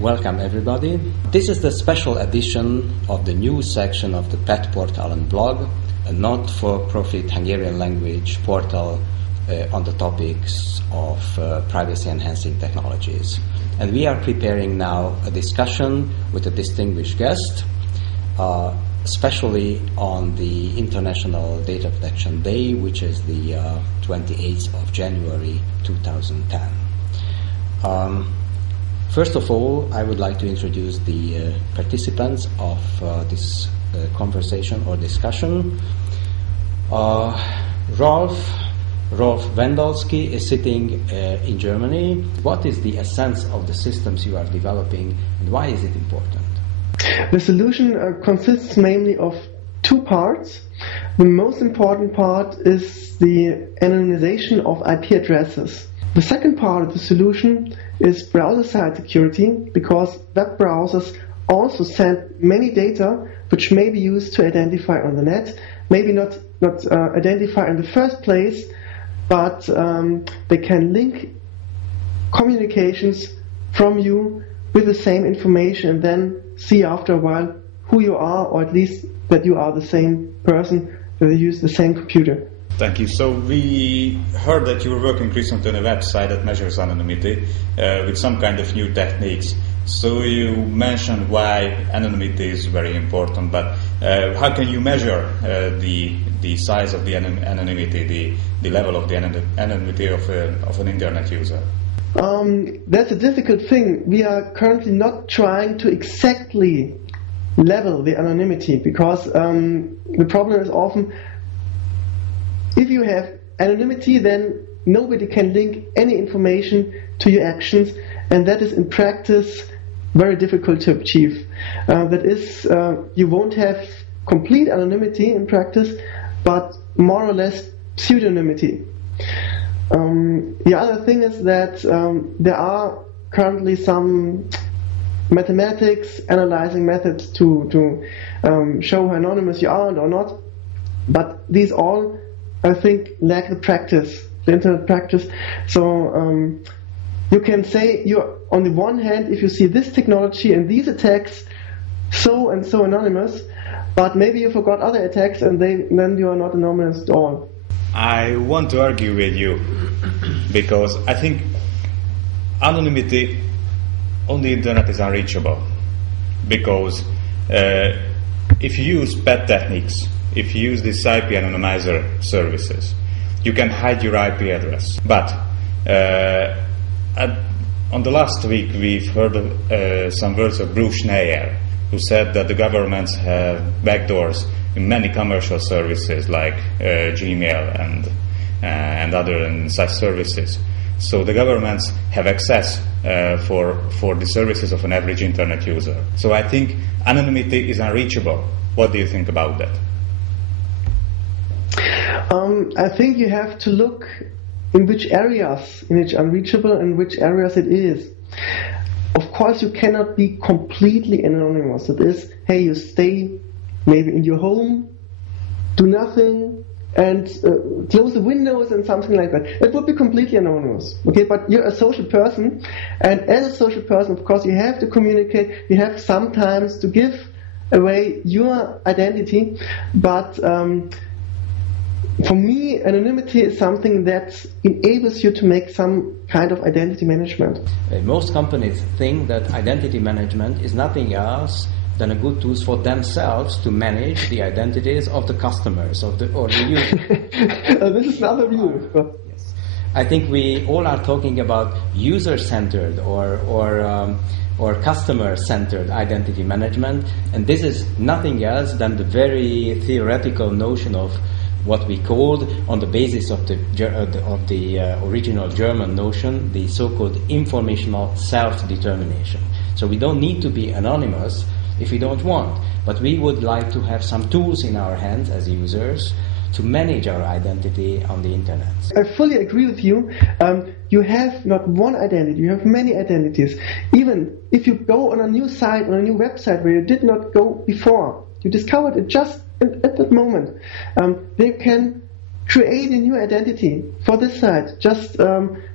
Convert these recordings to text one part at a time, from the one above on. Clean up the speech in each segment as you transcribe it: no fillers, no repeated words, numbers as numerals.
Welcome everybody. This is the special edition of the news section of the PET portal and blog, a not-for-profit Hungarian language portal on the topics of privacy-enhancing technologies. And we are preparing now a discussion with a distinguished guest, especially on the International Data Protection Day, which is the 28th of January 2010. First of all, I would like to introduce the participants of this conversation or discussion. Rolf Wendolsky is sitting in Germany. What is the essence of the systems you are developing, and why is it important? The solution consists mainly of two parts. The most important part is the anonymization of IP addresses. The second part of the solution is browser-side security, because web browsers also send many data which may be used to identify on the net, maybe not identify in the first place, but they can link communications from you with the same information and then see after a while who you are, or at least that you are the same person, that you use the same computer. Thank you. So we heard that you were working recently on a website that measures anonymity with some kind of new techniques. So you mentioned why anonymity is very important, but how can you measure the size of the anonymity, the level of the anonymity of an internet user? That's a difficult thing. We are currently not trying to exactly level the anonymity, because the problem is often, if you have anonymity, then nobody can link any information to your actions, and that is in practice very difficult to achieve. That is, you won't have complete anonymity in practice, but more or less pseudonymity. The other thing is that there are currently some mathematics analyzing methods to show how anonymous you are or not, but these all, I think, lack the internet practice. So you can say you're, on the one hand, if you see this technology and these attacks so and so anonymous, but maybe you forgot other attacks and then you are not anonymous at all. I want to argue with you, because I think anonymity on the internet is unreachable. Because if you use bad techniques, if you use these IP anonymizer services, you can hide your IP address. But on the last week, we've heard some words of Bruce Schneier, who said that the governments have backdoors in many commercial services like Gmail and other such services. So the governments have access for the services of an average internet user. So I think anonymity is unreachable. What do you think about that? I think you have to look in which areas in which unreachable and which areas it is. Of course, you cannot be completely anonymous. That is, hey, you stay maybe in your home, do nothing, and close the windows and something like that. It would be completely anonymous. Okay, but you're a social person, and as a social person, of course, you have to communicate. You have sometimes to give away your identity, but for me, anonymity is something that enables you to make some kind of identity management. Most companies think that identity management is nothing else than a good tool for themselves to manage the identities of the customers or the users. This is another view. Yes. I think we all are talking about user-centered or customer-centered identity management, and this is nothing else than the very theoretical notion of what we called, on the basis of the original German notion, the so-called informational self-determination. So we don't need to be anonymous if we don't want, but we would like to have some tools in our hands as users to manage our identity on the internet. I fully agree with you. You have not one identity, you have many identities. Even if you go on a new site, on a new website where you did not go before, you discovered it just at that moment, they can create a new identity for this site, just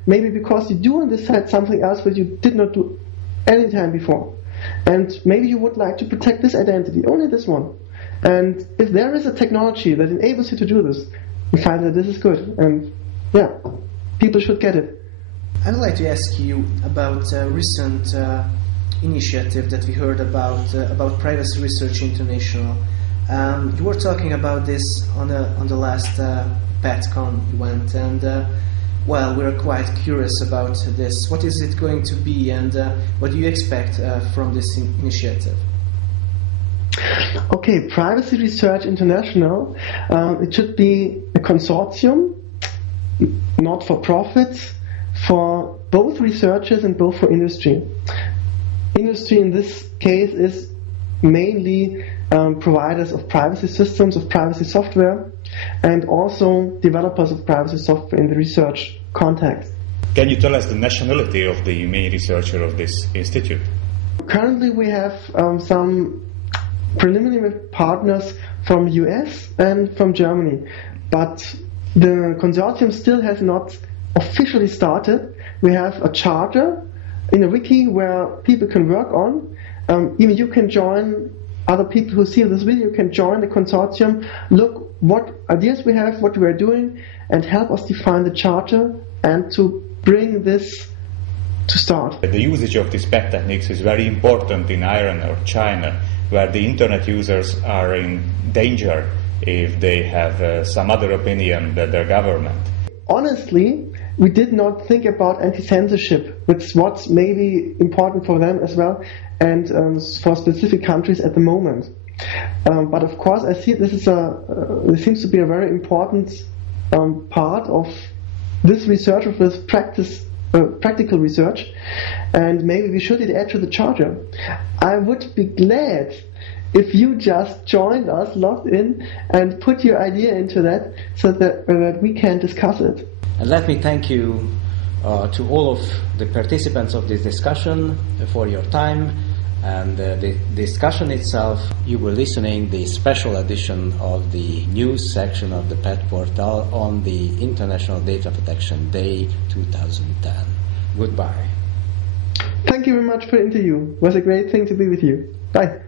maybe because you do on this site something else that you did not do anytime before. And maybe you would like to protect this identity, only this one. And if there is a technology that enables you to do this, we find that this is good. And yeah, people should get it. I'd like to ask you about a recent initiative that we heard about Privacy Research International. You were talking about this on the last PatCon event, and well, we're quite curious about this. What is it going to be, and what do you expect from this initiative? Okay, Privacy Research International, it should be a consortium, not for profit, for both researchers and both for industry. Industry in this case is mainly providers of privacy systems, of privacy software, and also developers of privacy software in the research context. Can you tell us the nationality of the main researcher of this institute? Currently we have some preliminary partners from US and from Germany, but the consortium still has not officially started. We have a charter in a wiki where people can work on. Even you can join, other people who see this video can join the consortium, look what ideas we have, what we are doing, and help us define the charter and to bring this to start. The usage of these PET techniques is very important in Iran or China, where the internet users are in danger if they have some other opinion than their government. Honestly, we did not think about anti-censorship, which is what's maybe important for them as well, and for specific countries at the moment. But of course, I see this seems to be a very important part of this research, of this practical research, and maybe we should add to the charter. I would be glad if you just joined us, logged in, and put your idea into that, so that we can discuss it. And let me thank you to all of the participants of this discussion for your time. And the discussion itself, you were listening the special edition of the news section of the PET portal on the International Data Protection Day 2010. Goodbye. Thank you very much for the interview. It was a great thing to be with you. Bye.